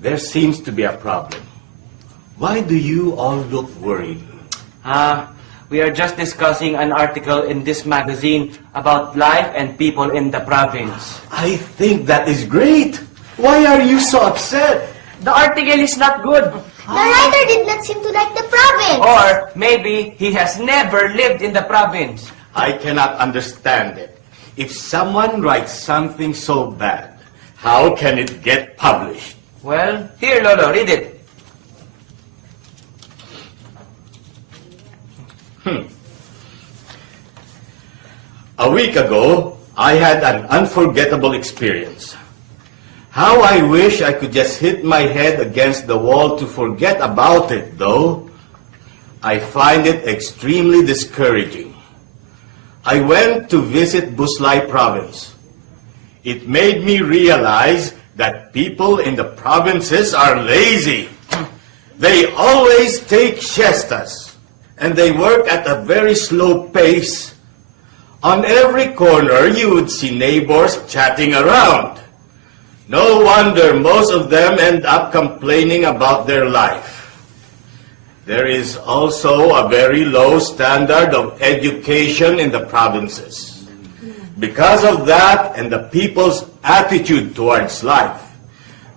there seems to be a problem. Why do you all look worried? We are just discussing an article in this magazine about life and people in the province. I think that is great. Why are you so upset? The article is not good. The writer did not seem to like the province. Or maybe he has never lived in the province. I cannot understand it. If someone writes something so bad, how can it get published? Well, here, Lolo, read it. A week ago, I had an unforgettable experience. How I wish I could just hit my head against the wall to forget about it, though. I find it extremely discouraging. I went to visit Buslay province. It made me realize that people in the provinces are lazy. They always take siestas, and they work at a very slow pace. On every corner, you would see neighbors chatting around. No wonder most of them end up complaining about their life. There is also a very low standard of education in the provinces. Because of that and the people's attitude towards life,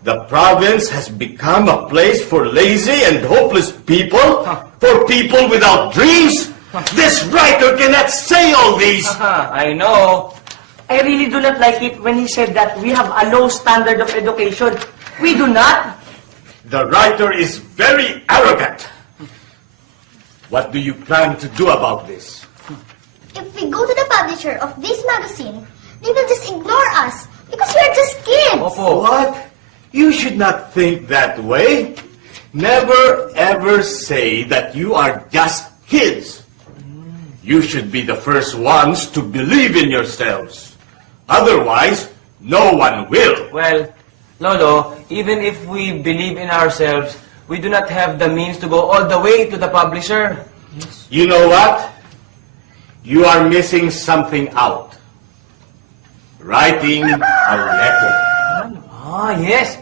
the province has become a place for lazy and hopeless people, for people without dreams. This writer cannot say all these. I know. I really do not like it when he said that we have a low standard of education. We do not. The writer is very arrogant. What do you plan to do about this? If we go to the publisher of this magazine, they will just ignore us because we are just kids. Opo. What? You should not think that way. Never ever say that you are just kids. You should be the first ones to believe in yourselves. Otherwise, no one will. Well, Lolo, even if we believe in ourselves, we do not have the means to go all the way to the publisher. You know what? You are missing something out. Writing a letter. Yes.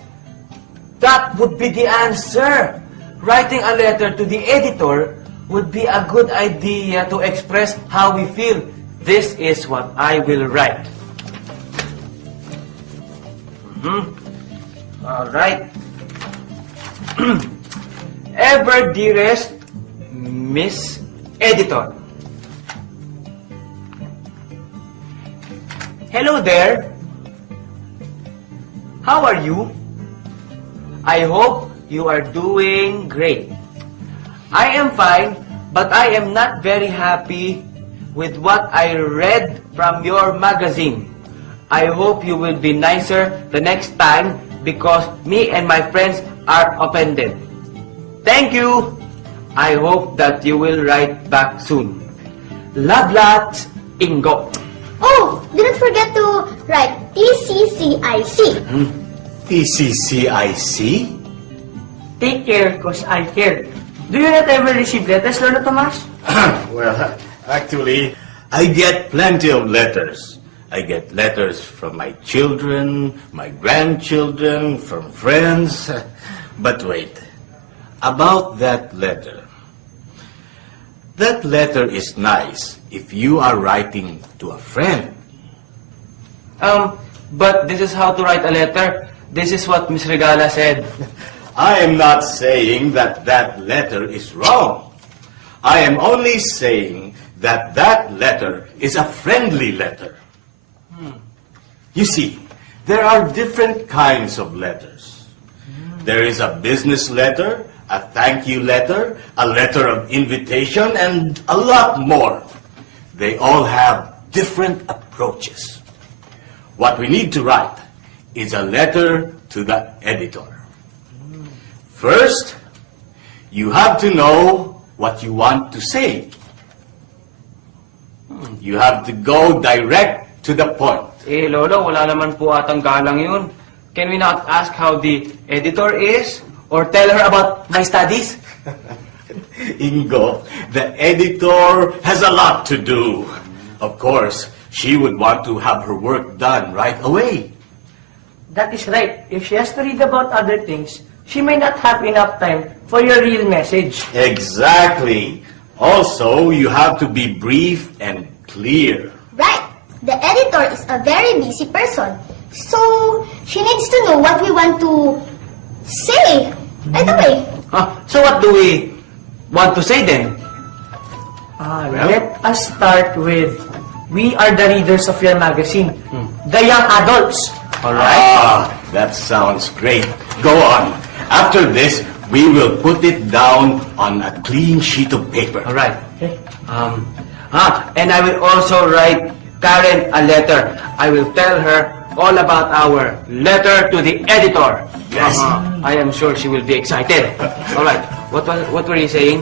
That would be the answer. Writing a letter to the editor would be a good idea to express how we feel. This is what I will write. All right. Ever dearest Miss Editor. Hello there. How are you? I hope you are doing great. I am fine, but I am not very happy with what I read from your magazine. I hope you will be nicer the next time because me and my friends are offended. Thank you. I hope that you will write back soon. Love lots, Ingo. Oh, do not forget to write TCCIC. TCCIC? Take care cause I care. Do you not ever receive letters, Lolo Tomas? Well, actually, I get plenty of letters. I get letters from my children, my grandchildren, from friends. But wait, about that letter. That letter is nice if you are writing to a friend. But this is how to write a letter. This is what Miss Regala said. I am not saying that that letter is wrong. I am only saying that that letter is a friendly letter. You see, there are different kinds of letters. There is a business letter, a thank you letter, a letter of invitation, and a lot more. They all have different approaches. What we need to write is a letter to the editor. First, you have to know what you want to say. You have to go direct to the point. Eh, Lolo, wala naman po atang galang yun. Can we not ask how the editor is? Or tell her about my studies? Ingo, the editor has a lot to do. Of course, she would want to have her work done right away. That is right. If she has to read about other things, she may not have enough time for your real message. Exactly. Also, you have to be brief and clear. Right. The editor is a very busy person. So, she needs to know what we want to say right away. So what do we want to say then? Let us start with, we are the readers of your magazine, the young adults. Ah, that sounds great. Go on. After this, we will put it down on a clean sheet of paper. All right. Okay. And I will also write Karen a letter. I will tell her all about our letter to the editor. Yes. I am sure she will be excited. All right. What were you saying?